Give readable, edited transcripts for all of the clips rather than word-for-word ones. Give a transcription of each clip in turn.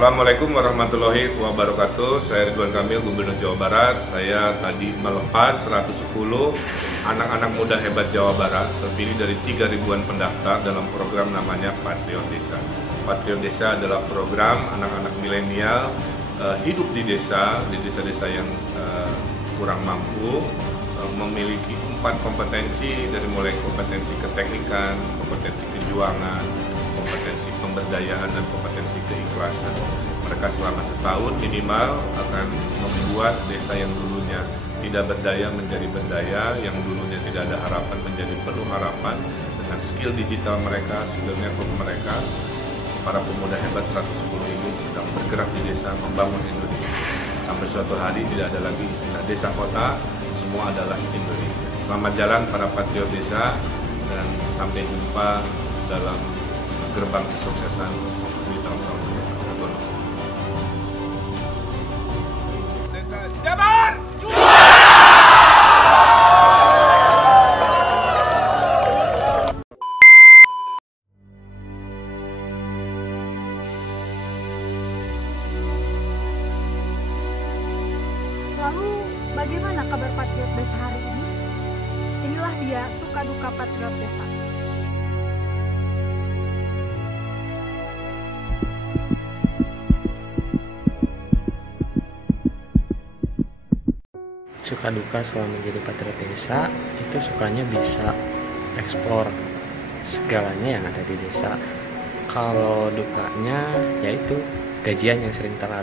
Assalamualaikum warahmatullahi wabarakatuh. Saya Ridwan Kamil, Gubernur Jawa Barat. Saya tadi melepas 110 anak-anak muda hebat Jawa Barat terpilih dari 3.000-an pendaftar dalam program namanya Patriot Desa. Patriot Desa adalah program anak-anak milenial hidup di desa-desa yang kurang mampu, memiliki 4 kompetensi, dari mulai kompetensi keteknikan, kompetensi kejuangan, kompetensi pemberdayaan, dan kompetensi keikhlasan. Mereka selama setahun minimal akan membuat desa yang dulunya tidak berdaya menjadi berdaya, yang dulunya tidak ada harapan menjadi penuh harapan. Dengan skill digital mereka, skill network mereka, para pemuda hebat 110 ini sedang bergerak di desa membangun Indonesia. Sampai suatu hari tidak ada lagi istilah desa kota, semua adalah Indonesia. Selamat jalan para patriot desa, dan sampai jumpa dalam gerbang kesuksesan di tahun-tahun mendatang. Desa Jabar Lalu, bagaimana kabar Patriot Desa hari ini? Inilah dia suka duka Patriot Desa. Suka duka selama menjadi patriot desa itu sukanya bisa eksplor segalanya yang ada di desa. Kalau dukanya yaitu gajian yang sering telat.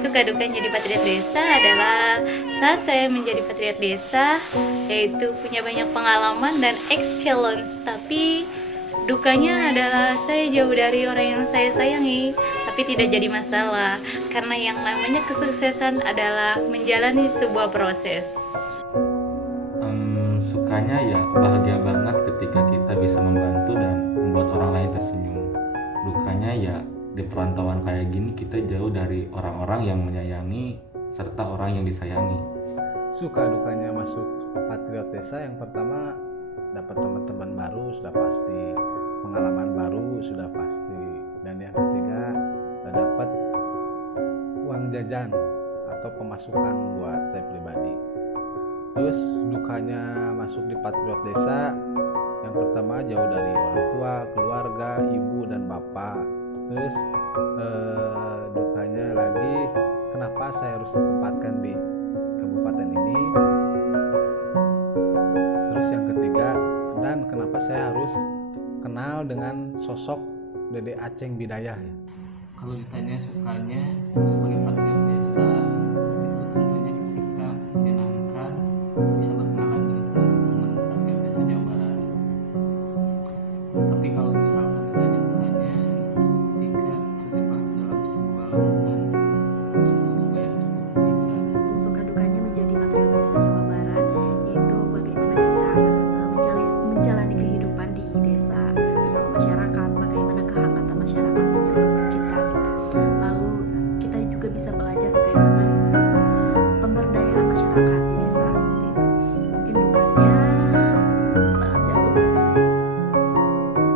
Suka duka jadi patriot desa adalah saat saya menjadi patriot desa, yaitu punya banyak pengalaman dan challenge, tapi dukanya adalah saya jauh dari orang yang saya sayangi. Tapi tidak jadi masalah, karena yang namanya kesuksesan adalah menjalani sebuah proses. Sukanya ya bahagia banget ketika kita bisa membantu dan membuat orang lain tersenyum. Dukanya ya di perantauan kayak gini kita jauh dari orang-orang yang menyayangi serta orang yang disayangi. Suka dukanya masuk Patriot Desa, yang pertama dapat teman-teman baru sudah pasti, pengalaman baru sudah pasti, dan yang ketiga dapat uang jajan atau pemasukan buat saya pribadi. Terus dukanya masuk di Patriot Desa, yang pertama jauh dari orang tua, keluarga, ibu dan bapak. Terus dukanya lagi kenapa saya harus ditempatkan di kabupaten ini. Terus yang ketiga, dan kenapa saya harus kenal dengan sosok Dede Aceng Bidayah. Kalau ditanya sukanya sebagai patriot desa, itu tentunya ketika menyenangkan bisa berkenalan dengan teman-teman patriot desa Jawa Barat. Tapi kalau misalkan ditanya dukanya, itu ketika terjebak dalam sebuah lamunan, itu juga yang cukup bisa. Suka dukanya menjadi patriot desa Jawa Barat yaitu bagaimana kita menjalani kehidupan di desa bersama masyarakat, bagaimana kehangatan masyarakat menyambut kita gitu. Lalu kita juga bisa belajar bagaimana pemberdayaan masyarakat di desa seperti itu. Mungkin dukanya sangat jauh.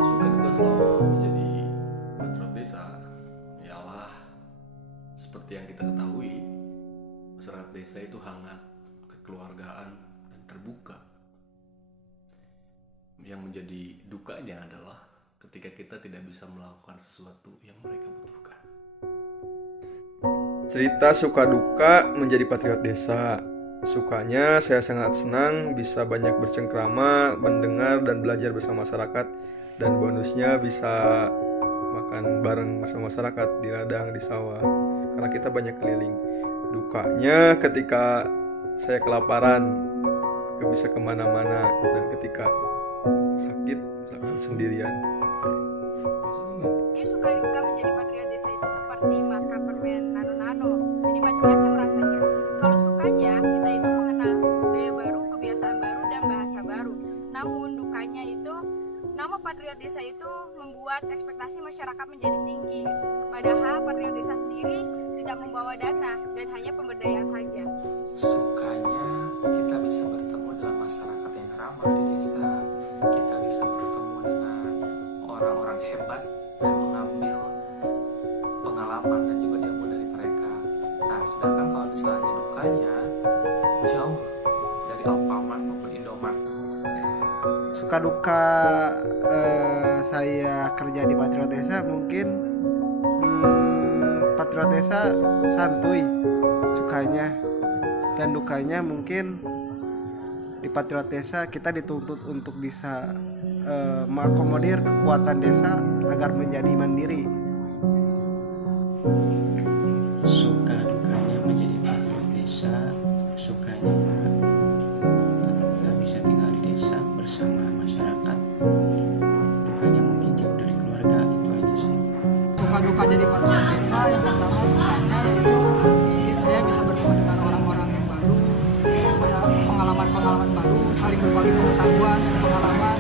Suka duka selama menjadi patriot desa ialah seperti yang kita ketahui, masyarakat desa itu hangat, kekeluargaan, dan terbuka. Yang menjadi dukanya adalah ketika kita tidak bisa melakukan sesuatu yang mereka butuhkan. Cerita suka duka menjadi patriot desa. Sukanya saya sangat senang bisa banyak bercengkrama, mendengar dan belajar bersama masyarakat, dan bonusnya bisa makan bareng bersama masyarakat di ladang, di sawah, karena kita banyak keliling. Dukanya ketika saya kelaparan, gak bisa kemana-mana, dan ketika sakit misalkan sendirian. Dia suka duka menjadi patriot desa itu seperti makan permen nano-nano, jadi macam-macam rasanya. Kalau sukanya, kita itu mengenal budaya baru, kebiasaan baru, dan bahasa baru. Namun dukanya itu, nama patriot desa itu membuat ekspektasi masyarakat menjadi tinggi. Padahal patriot desa sendiri tidak membawa dana dan hanya pemberdayaan saja. Sukanya kita bisa bertemu dengan masyarakat yang ramah di desa. Kita bisa bertemu dengan orang-orang hebat dan mengambil pengalaman dan juga maupun Indomaret. Suka duka saya kerja di Patriot Desa mungkin Patriot Desa santuy sukanya, dan dukanya mungkin di Patriot Desa kita dituntut untuk bisa mengakomodir kekuatan desa agar menjadi mandiri. Suka dukanya menjadi patriot desa, sukanya kita bisa tinggal di desa bersama masyarakat, dukanya mungkin jauh dari keluarga. Itu aja sih. Suka duka jadi patriot desa, yang pertama sukanya yaitu mungkin saya bisa bertemu dengan orang-orang yang baru, ada pengalaman-pengalaman baru, saling berbagi pengetahuan dan pengalaman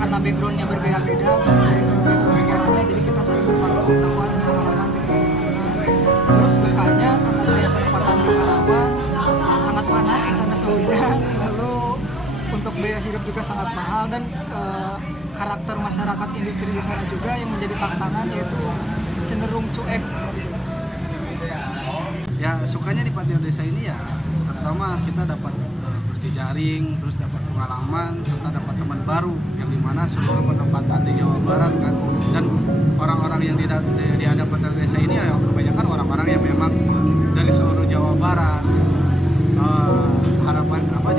karena backgroundnya berbeda-beda, background sekolahnya, jadi kita saling berbagi pengetahuan dan pengalaman ketika di sana. Terus dukanya karena saya penempatan di Karawang sangat panas di sana suhunya, lalu untuk biaya hidup juga sangat mahal, dan karakter masyarakat industri di sana juga yang menjadi tantangan, yaitu cenderung cuek. Ya sukanya di Patriot Desa ini ya terutama kita dapat berjejaring, terus dapat pengalaman, serta dapat teman baru yang dimana seluruh penempatan di Jawa Barat kan, dan orang-orang yang di Patriot Desa ini ya kebanyakan orang-orang yang memang dari seluruh Jawa Barat.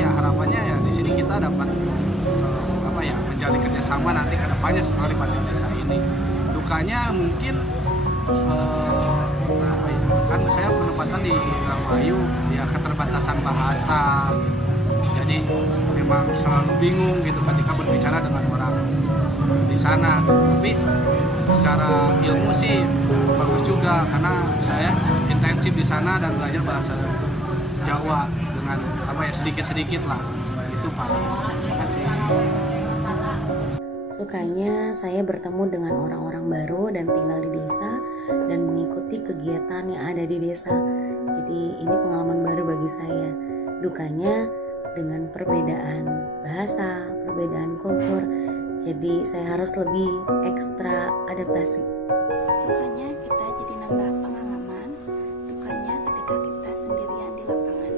Harapannya ya di sini kita dapat menjalin kerjasama nanti ke depannya setelah di Patriot Desa ini. Dukanya mungkin kan saya penempatan di Rawayu, ya keterbatasan bahasa, jadi memang selalu bingung gitu ketika berbicara dengan orang di sana. Tapi secara ilmu sih bagus juga karena saya intensif di sana dan belajar bahasa Jawa dengan sedikit-sedikit lah. Itu paling. Terima kasih. Sukanya saya bertemu dengan orang-orang baru dan tinggal di desa dan mengikuti kegiatan yang ada di desa. Jadi ini pengalaman baru bagi saya. Dukanya dengan perbedaan bahasa, perbedaan kultur. Jadi saya harus lebih ekstra adaptasi. Sukanya kita jadi nambah pengalaman, dukanya ketika kita sendirian di lapangan.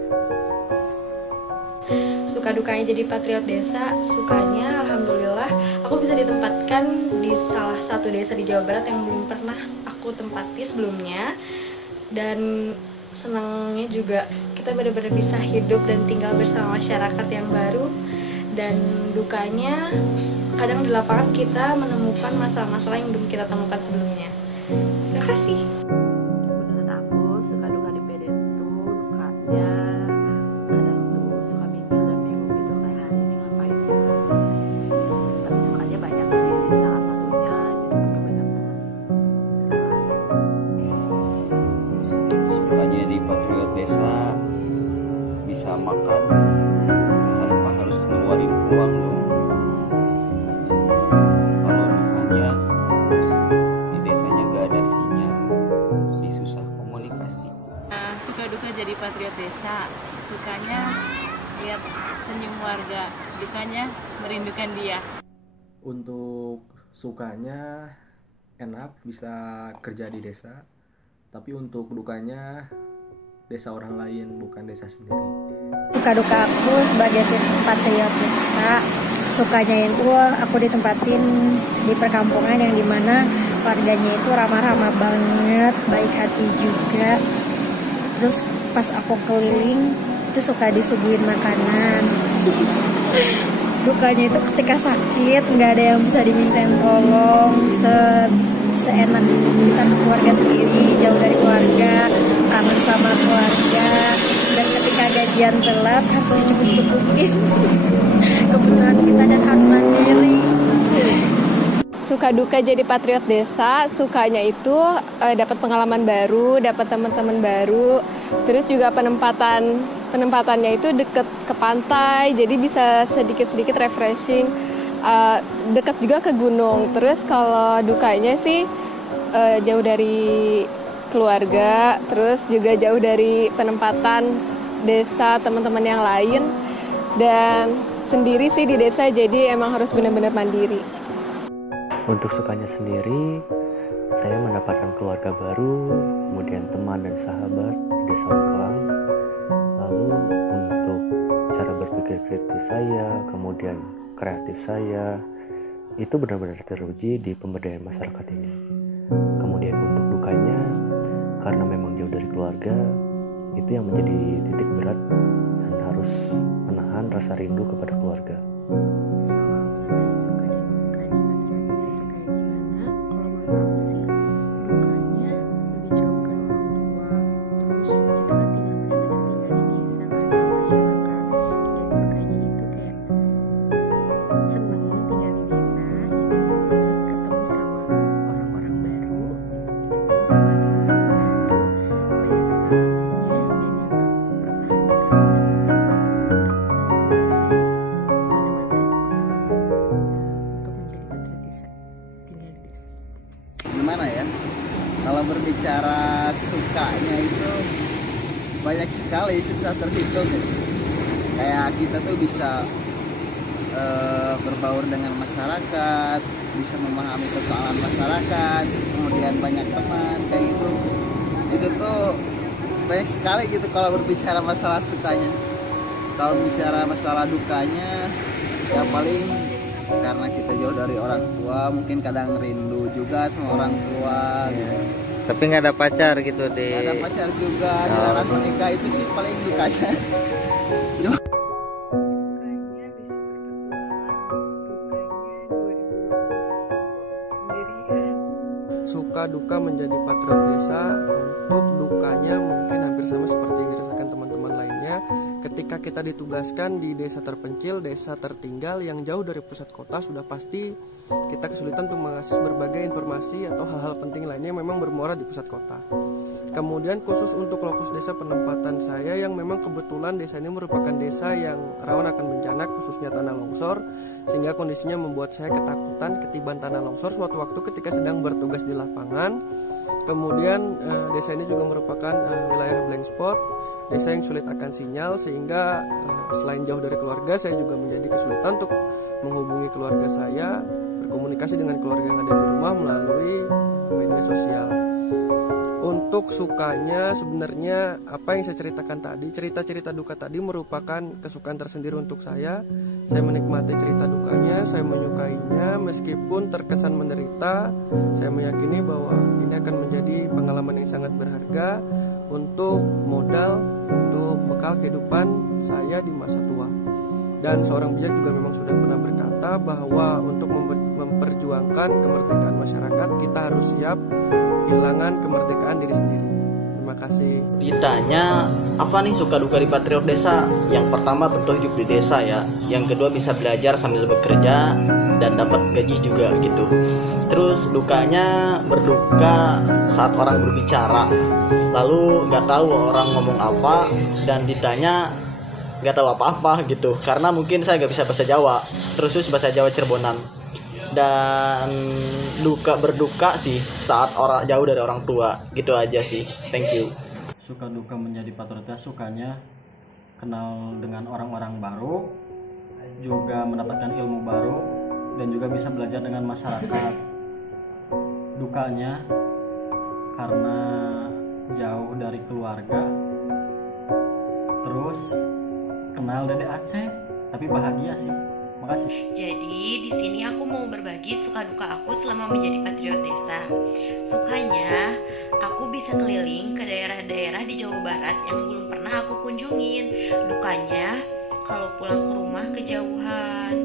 Suka dukanya jadi patriot desa, sukanya alhamdulillah aku bisa ditempatkan di salah satu desa di Jawa Barat yang belum pernah aku tempati sebelumnya, dan senangnya juga kita benar-benar bisa hidup dan tinggal bersama masyarakat yang baru. Dan dukanya kadang di lapangan kita menemukan masalah-masalah yang belum kita temukan sebelumnya. Terima kasih. Menurut aku suka duka di PD itu dukanya kadang tuh suka mikir dan bingung gitu kayak hari ini ngapain ya. Tapi sukanya banyak sih, salah satunya jadi punya banyak teman. Sukanya di patriot desa bisa makan tanpa harus ngeluarin uang dong. Kalau dukanya di desanya gak ada sinyal, jadi susah komunikasi. Suka duka jadi patriot desa, sukanya lihat senyum warga, dukanya merindukan dia. Untuk sukanya enak bisa kerja di desa, tapi untuk dukanya desa orang lain bukan desa sendiri. Suka duka aku sebagai patriot desa, sukanya yang aku ditempatin di perkampungan yang dimana warganya itu ramah-ramah banget, baik hati juga. Terus pas aku keliling itu suka disuguhin makanan. Dukanya itu ketika sakit nggak ada yang bisa dimintain tolong, seenak kita ke keluarga sendiri, jauh dari keluarga, kangen sama keluarga, dan ketika gajian telat harus dicukup-cukupin kebutuhan kita dan harus mandiri. Suka duka jadi patriot desa, sukanya itu dapat pengalaman baru, dapat teman-teman baru, terus juga penempatannya itu deket ke pantai, jadi bisa sedikit-sedikit refreshing, dekat juga ke gunung. Terus kalau dukanya sih jauh dari keluarga, terus juga jauh dari penempatan desa teman-teman yang lain, dan sendiri sih di desa, jadi emang harus benar-benar mandiri. Untuk sukanya sendiri, saya mendapatkan keluarga baru, kemudian teman dan sahabat di desa Mengkelang. Lalu untuk cara berpikir berpikir kritis saya, kemudian kreatif saya, itu benar-benar teruji di pemberdayaan masyarakat ini. Kemudian untuk dukanya, karena memang jauh dari keluarga, itu yang menjadi titik berat dan harus menahan rasa rindu kepada keluarga. Soal mengenai suka dan duka di Patriot Desa itu kayak gimana? Kalau menurut aku sih dukanya lebih jauh ke orang tua. Terus kita kan benar-benar tinggal di desa kan sama masyarakat. Dan sukanya itu kayak seneng tinggal di desa gitu. Terus ketemu sama orang-orang baru, ketemu sama teman-teman baru, banyak pengalamannya dan yang gak pernah bisa aku dapetin gimana ya, kalau berbicara sukanya itu banyak sekali, susah terhitung gitu. Kayak kita tuh bisa berbaur dengan masyarakat, bisa memahami persoalan masyarakat, kemudian banyak teman kayak gitu. Itu tuh banyak sekali gitu kalau berbicara masalah sukanya. Kalau bicara masalah dukanya ya paling karena kita jauh dari orang tua, mungkin kadang rindu juga sama orang tua gitu. Tapi nggak ada pacar gitu deh. Nggak ada pacar juga, dilarang menikah, itu sih paling dukanya. Sukanya bisa berpetualang, dukanya 2021 kok sendirian. Suka duka menjadi patriot desa. Untuk dukanya mungkin hampir sama seperti yang dirasakan teman-teman lainnya. Ketika kita ditugaskan di desa terpencil, desa tertinggal yang jauh dari pusat kota, sudah pasti kita kesulitan untuk mengakses berbagai informasi atau hal-hal penting lainnya yang memang bermuara di pusat kota. Kemudian khusus untuk lokus desa penempatan saya yang memang kebetulan desa ini merupakan desa yang rawan akan bencana, khususnya tanah longsor, sehingga kondisinya membuat saya ketakutan ketiban tanah longsor suatu waktu ketika sedang bertugas di lapangan. Kemudian desa ini juga merupakan wilayah blind spot, desa yang sulit akan sinyal, sehingga selain jauh dari keluarga, saya juga menjadi kesulitan untuk menghubungi keluarga saya, berkomunikasi dengan keluarga yang ada di rumah melalui media sosial. Untuk sukanya sebenarnya apa yang saya ceritakan tadi, cerita-cerita duka tadi merupakan kesukaan tersendiri untuk saya. Saya menikmati cerita dukanya, saya menyukainya meskipun terkesan menderita. Saya meyakini bahwa ini akan menjadi pengalaman yang sangat berharga untuk modal, untuk bekal kehidupan saya di masa tua. Dan seorang bijak juga memang sudah pernah berkata bahwa untuk memperjuangkan kemerdekaan masyarakat, kita harus siap kehilangan kemerdekaan diri sendiri. Terima kasih. Ditanya apa nih suka duka di Patriot Desa? Yang pertama tentu hidup di desa ya. Yang kedua bisa belajar sambil bekerja dan dapat gaji juga gitu. Terus dukanya berduka saat orang berbicara, lalu nggak tahu orang ngomong apa dan ditanya nggak tahu apa-apa gitu. Karena mungkin saya nggak bisa bahasa Jawa, terus bahasa Jawa Cirebonan. Dan berduka sih saat orang jauh dari orang tua, gitu aja sih. Thank you. Suka duka menjadi patriot, sukanya kenal dengan orang-orang baru, juga mendapatkan ilmu baru, dan juga bisa belajar dengan masyarakat. Dukanya karena jauh dari keluarga, terus kenal Dede Aceh, tapi bahagia sih. Makasih. Jadi di sini aku mau berbagi suka duka aku selama menjadi patriot desa. Sukanya aku bisa keliling ke daerah-daerah di Jawa Barat yang belum pernah aku kunjungin. Dukanya kalau pulang ke rumah kejauhan.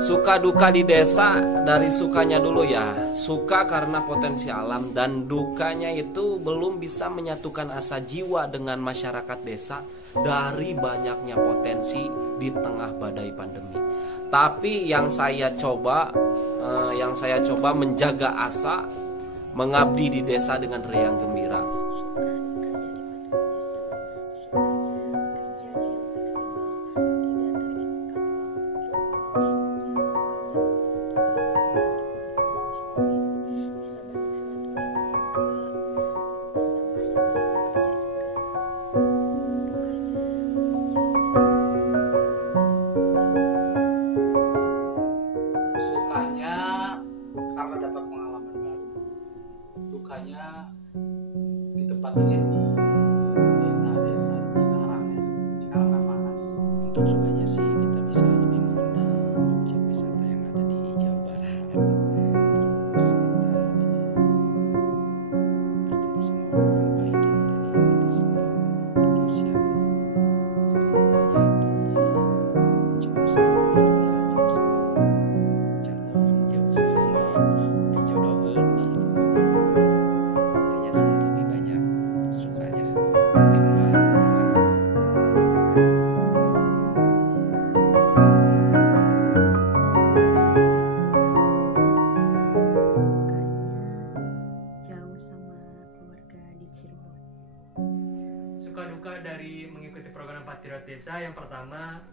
Suka duka di desa, dari sukanya dulu ya. Suka karena potensi alam, dan dukanya itu belum bisa menyatukan asa jiwa dengan masyarakat desa dari banyaknya potensi di tengah badai pandemi. Tapi yang saya coba menjaga asa, mengabdi di desa dengan riang gembira. Karena dapat pengalaman baru. Dukanya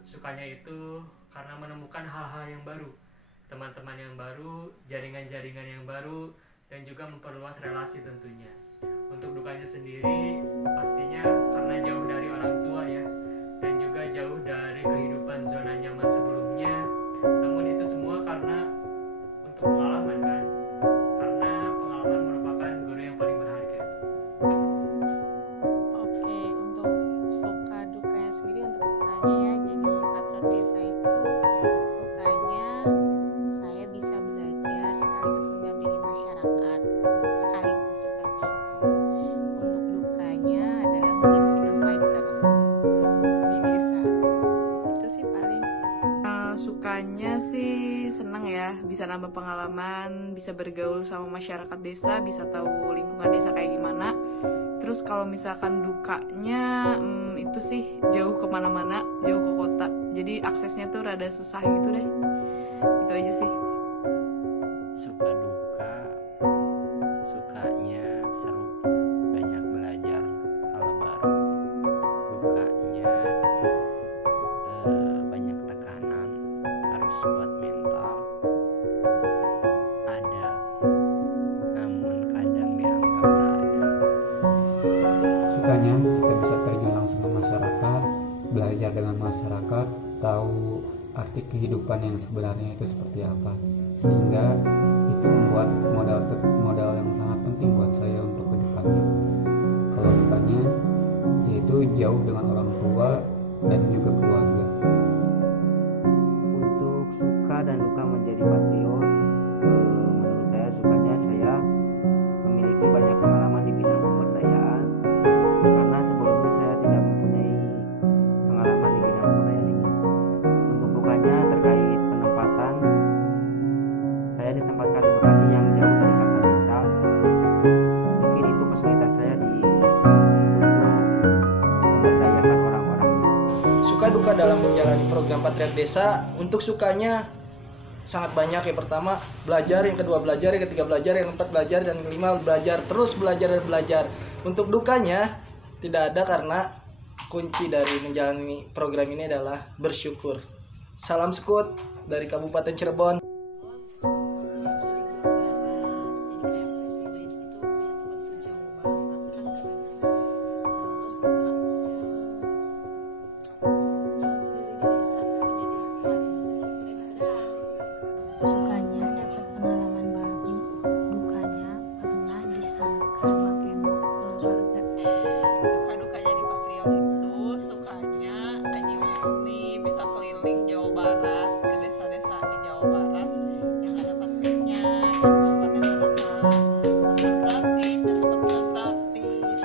sukanya itu karena menemukan hal-hal yang baru, teman-teman yang baru, jaringan-jaringan yang baru, dan juga memperluas relasi tentunya. Untuk dukanya sendiri pastinya karena jauh dari orang tua ya, dan juga jauh dari kehidupan zona nyaman sebelumnya. Namun itu semua karena untuk pengalaman kan, karena pengalaman merupakan guru yang paling berharga. Oke, untuk suka dukanya sendiri, untuk sukanya ya jadi patriot desa itu sukanya saya bisa belajar sekaligus mendampingi masyarakat sekaligus seperti itu. Untuk dukanya adalah menjadi single fighter di desa. Itu sih paling. Sukanya sih seneng ya, bisa nambah pengalaman, bisa bergaul sama masyarakat desa, bisa tahu lingkungan desa kayak gimana. Terus kalau misalkan dukanya itu sih jauh kemana-mana, jauh ke kota, jadi aksesnya tuh rada susah gitu deh. Itu aja sih. Suka duka, sukanya seru, banyak belajar hal baru. Dukanya banyak tekanan, harus buat mental ada, namun kadang dianggap tak ada. Sukanya kita bisa terjun langsung ke masyarakat, belajar dengan masyarakat, tahu arti kehidupan yang sebenarnya itu seperti apa, sehingga itu membuat modal yang sangat penting buat saya untuk kedepannya. Kalau dukanya yaitu jauh dengan orang tua dan juga keluarga. Untuk suka dan duka menjadi patriot, menurut saya sukanya saya memiliki banyak pengalaman di bidang pemberdayaan, karena sebelumnya saya tidak mempunyai pengalaman di bidang pemberdayaan ini. Untuk dukanya terkait penempatan, saya ditempatkan di Bekasi yang jauh dari kata desa. Mungkin itu kesulitan saya untuk memberdayakan orang-orang. Suka duka dalam menjalani program Patriot Desa. Untuk sukanya sangat banyak. Yang pertama belajar, yang kedua belajar, yang ketiga belajar, yang keempat belajar, dan kelima belajar, terus belajar dan belajar. Untuk dukanya tidak ada, karena kunci dari menjalani program ini adalah bersyukur. Salam Sekut dari Kabupaten Cirebon. Sukanya dapat pengalaman baru, dukanya pernah disangka bagaimana keluarga. Suka dukanya di patriot itu sukanya Aji Murni bisa keliling Jawa Barat ke desa-desa di Jawa Barat yang ada patriotnya, yang kabupaten terdekat, bisa makan gratis dan dapat makan gratis.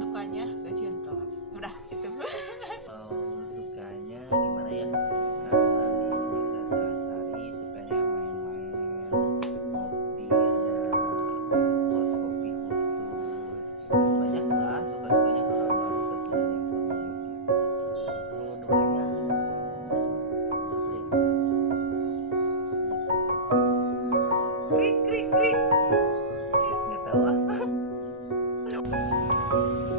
Dukanya gajian telat. Udah itu. Sukanya gimana ya? Karena di desa Selasari sukanya main-main kopi, ada pos kopi khusus, banyak lah suka-sukanya hal baru tentunya. Kalau dukanya apa ya? Krik krik krik, nggak tahu ah.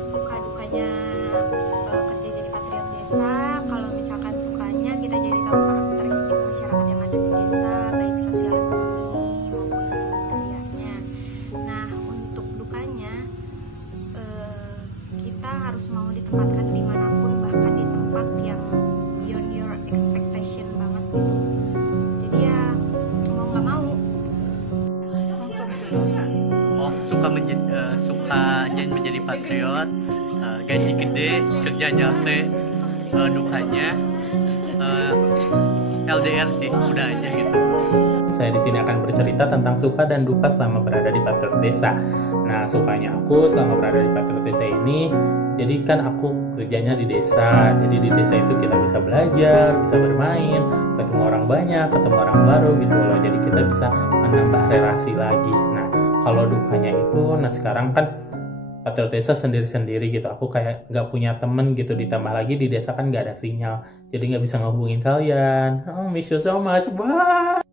Suka dukanya kerja jadi patriot desa, kalau misalkan sukanya kita jadi tahu karakteristik masyarakat yang ada di desa, baik sosial ekonomi maupun budayanya. Nah, untuk dukanya kita harus mau ditempatkan dimanapun, bahkan di tempat yang beyond your expectation banget gitu. Jadi ya mau nggak mau langsung. Oh, sukanya menjadi patriot, gaji gede, kerjanya C, dukanya LDR sih, udah aja gitu. Saya di sini akan bercerita tentang suka dan duka selama berada di Patriot Desa. Nah, sukanya aku selama berada di Patriot Desa ini, jadi kan aku kerjanya di desa. Jadi di desa itu kita bisa belajar, bisa bermain, ketemu orang banyak, ketemu orang baru gitu loh. Jadi kita bisa menambah relasi lagi. Nah, kalau dukanya itu, nah sekarang kan Patriot Desa sendiri-sendiri gitu. Aku kayak nggak punya temen gitu. Ditambah lagi di desa kan nggak ada sinyal. Jadi nggak bisa ngehubungin kalian. Oh, miss you so much. Bye.